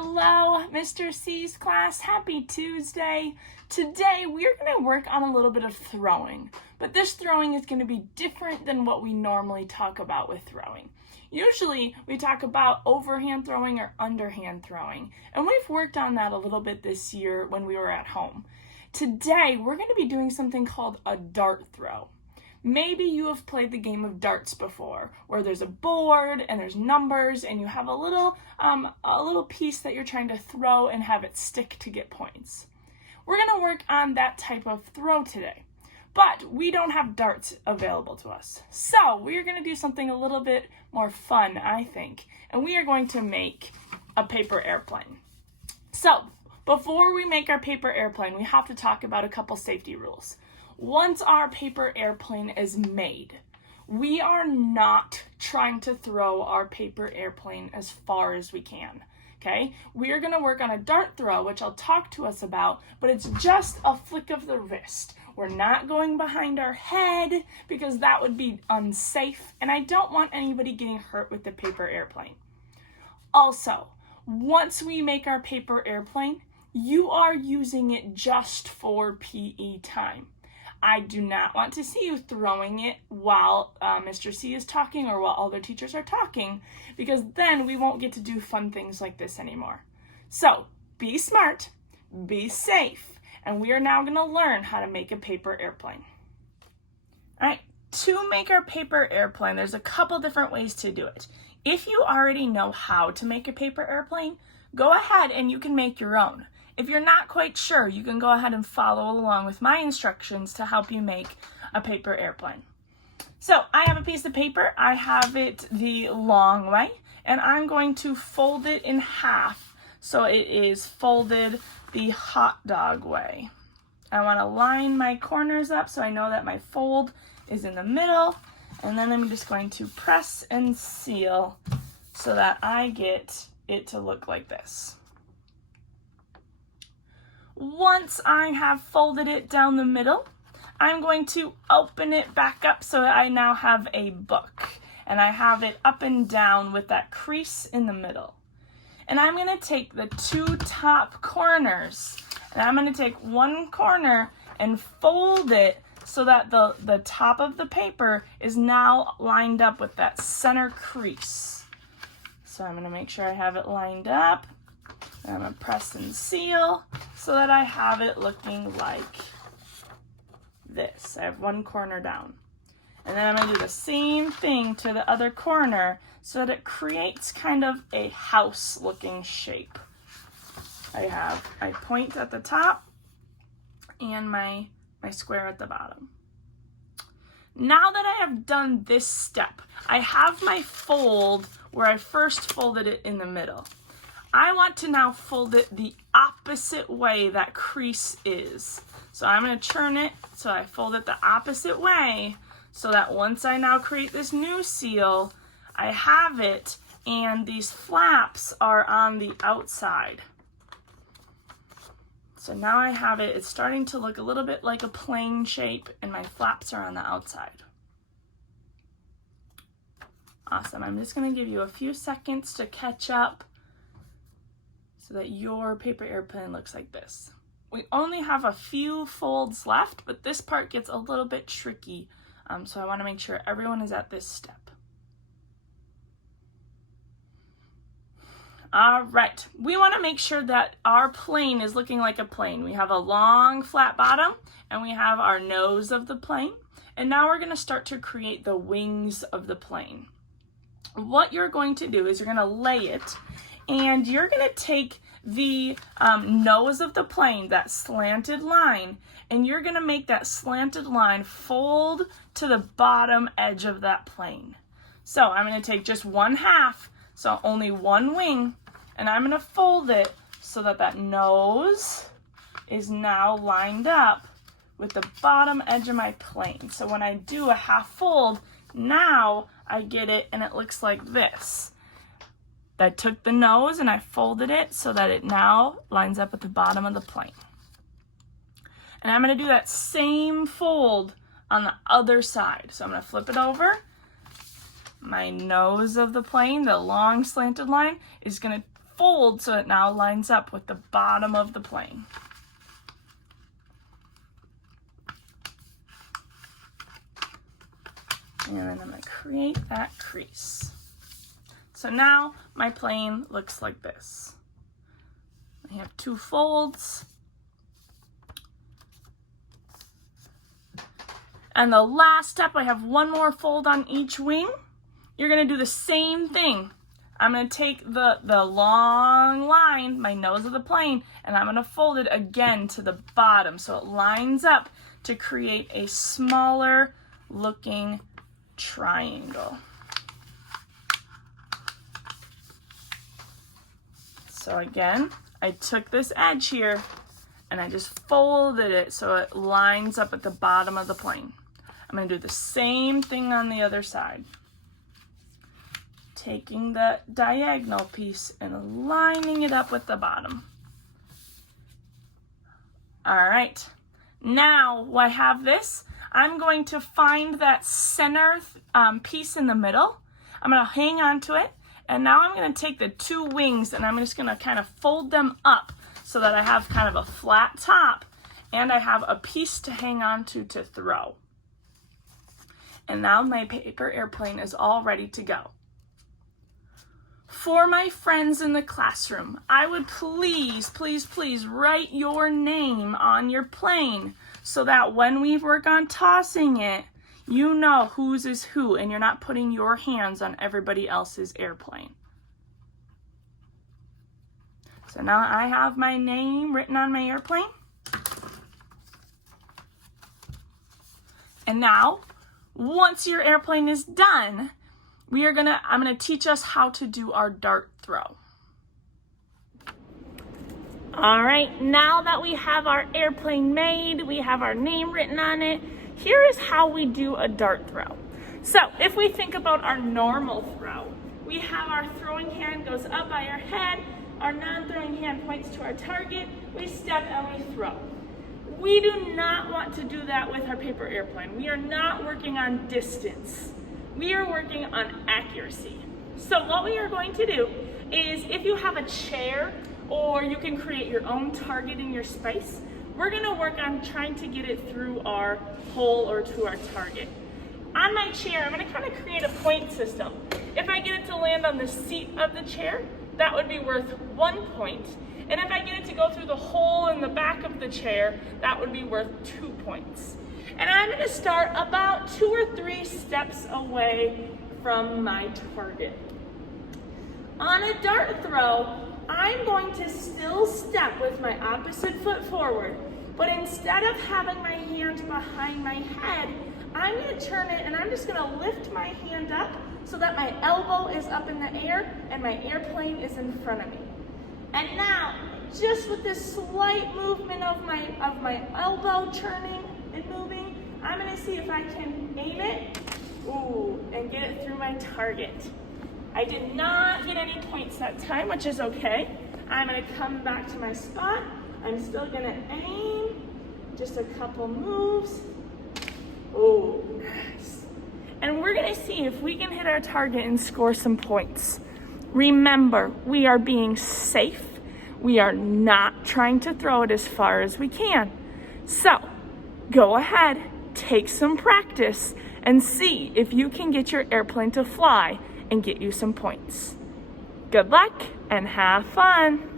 Hello, Mr. C's class. Happy Tuesday. Today, we're going to work on a little bit of throwing, but this throwing is going to be different than what we normally talk about with throwing. Usually, we talk about overhand throwing or underhand throwing, and we've worked on that a little bit this year when we were at home. Today, we're going to be doing something called a dart throw. Maybe you have played the game of darts before, where there's a board and there's numbers and you have a little piece that you're trying to throw and have it stick to get points. We're going to work on that type of throw today, but we don't have darts available to us. So we're going to do something a little bit more fun, I think, and we are going to make a paper airplane. So before we make our paper airplane, we have to talk about a couple safety rules. Once our paper airplane is made, we are not trying to throw our paper airplane as far as we can, okay? We are going to work on a dart throw, which I'll talk to us about, but it's just a flick of the wrist. We're not going behind our head because that would be unsafe, and I don't want anybody getting hurt with the paper airplane. Also, once we make our paper airplane, you are using it just for PE time. I do not want to see you throwing it while Mr. C is talking or while other teachers are talking, because then we won't get to do fun things like this anymore. So be smart, be safe, and we are now going to learn how to make a paper airplane. All right, to make our paper airplane, there's a couple different ways to do it. If you already know how to make a paper airplane, go ahead and you can make your own. If you're not quite sure, you can go ahead and follow along with my instructions to help you make a paper airplane. So I have a piece of paper. I have it the long way, and I'm going to fold it in half so it is folded the hot dog way. I want to line my corners up so I know that my fold is in the middle, and then I'm just going to press and seal so that I get it to look like this. Once I have folded it down the middle, I'm going to open it back up so that I now have a book. And I have it up and down with that crease in the middle. And I'm going to take the two top corners, and I'm going to take one corner and fold it so that the top of the paper is now lined up with that center crease. So I'm going to make sure I have it lined up. I'm going to press and seal so that I have it looking like this. I have one corner down. And then I'm going to do the same thing to the other corner so that it creates kind of a house looking shape. I have my point at the top and my square at the bottom. Now that I have done this step, I have my fold where I first folded it in the middle. I want to now fold it the opposite way that crease is. So I'm going to turn it so I fold it the opposite way so that once I now create this new seal, I have it and these flaps are on the outside. So now I have it, it's starting to look a little bit like a plane shape and my flaps are on the outside. Awesome, I'm just going to give you a few seconds to catch up so that your paper airplane looks like this. We only have a few folds left, but this part gets a little bit tricky, so I want to make sure everyone is at this step. All right, we want to make sure that our plane is looking like a plane. We have a long flat bottom, and we have our nose of the plane, and now we're going to start to create the wings of the plane. What you're going to do is you're going to lay it, and you're going to take the nose of the plane, that slanted line, and you're going to make that slanted line fold to the bottom edge of that plane. So I'm going to take just one half, so only one wing, and I'm going to fold it so that that nose is now lined up with the bottom edge of my plane. So when I do a half fold, now I get it and it looks like this. I took the nose and I folded it so that it now lines up at the bottom of the plane. And I'm going to do that same fold on the other side. So I'm going to flip it over. My nose of the plane, the long slanted line, is going to fold so it now lines up with the bottom of the plane. And then I'm going to create that crease. So now my plane looks like this. I have 2 folds. And the last step, I have 1 more fold on each wing. You're going to do the same thing. I'm going to take the long line, my nose of the plane, and I'm going to fold it again to the bottom so it lines up to create a smaller looking triangle. So again, I took this edge here and I just folded it so it lines up at the bottom of the plane. I'm going to do the same thing on the other side. Taking the diagonal piece and lining it up with the bottom. All right, now I have this. I'm going to find that center piece in the middle. I'm going to hang on to it. And now I'm going to take the 2 wings and I'm just going to kind of fold them up so that I have kind of a flat top and I have a piece to hang on to throw. And now my paper airplane is all ready to go. For my friends in the classroom, I would please, please, please write your name on your plane so that when we work on tossing it, you know whose is who and you're not putting your hands on everybody else's airplane. So now I have my name written on my airplane. And now, once your airplane is done, I'm gonna teach us how to do our dart throw. All right, now that we have our airplane made, we have our name written on it, here is how we do a dart throw. So if we think about our normal throw, we have our throwing hand goes up by our head, our non-throwing hand points to our target, we step and we throw. We do not want to do that with our paper airplane. We are not working on distance. We are working on accuracy. So what we are going to do is, if you have a chair or you can create your own target in your space, we're gonna work on trying to get it through our hole or to our target. On my chair, I'm gonna kind of create a point system. If I get it to land on the seat of the chair, that would be worth 1 point. And if I get it to go through the hole in the back of the chair, that would be worth 2 points. And I'm gonna start about 2 or 3 steps away from my target. On a dart throw, I'm going to still step with my opposite foot forward, but instead of having my hand behind my head, I'm gonna turn it and I'm just gonna lift my hand up so that my elbow is up in the air and my airplane is in front of me. And now, just with this slight movement of my elbow turning and moving, I'm gonna see if I can aim it, and get it through my target. I did not get any points that time, which is okay. I'm gonna come back to my spot. I'm still gonna aim, just a couple moves. Nice. And we're gonna see if we can hit our target and score some points. Remember, we are being safe. We are not trying to throw it as far as we can. So, go ahead, take some practice, and see if you can get your airplane to fly and get you some points. Good luck and have fun.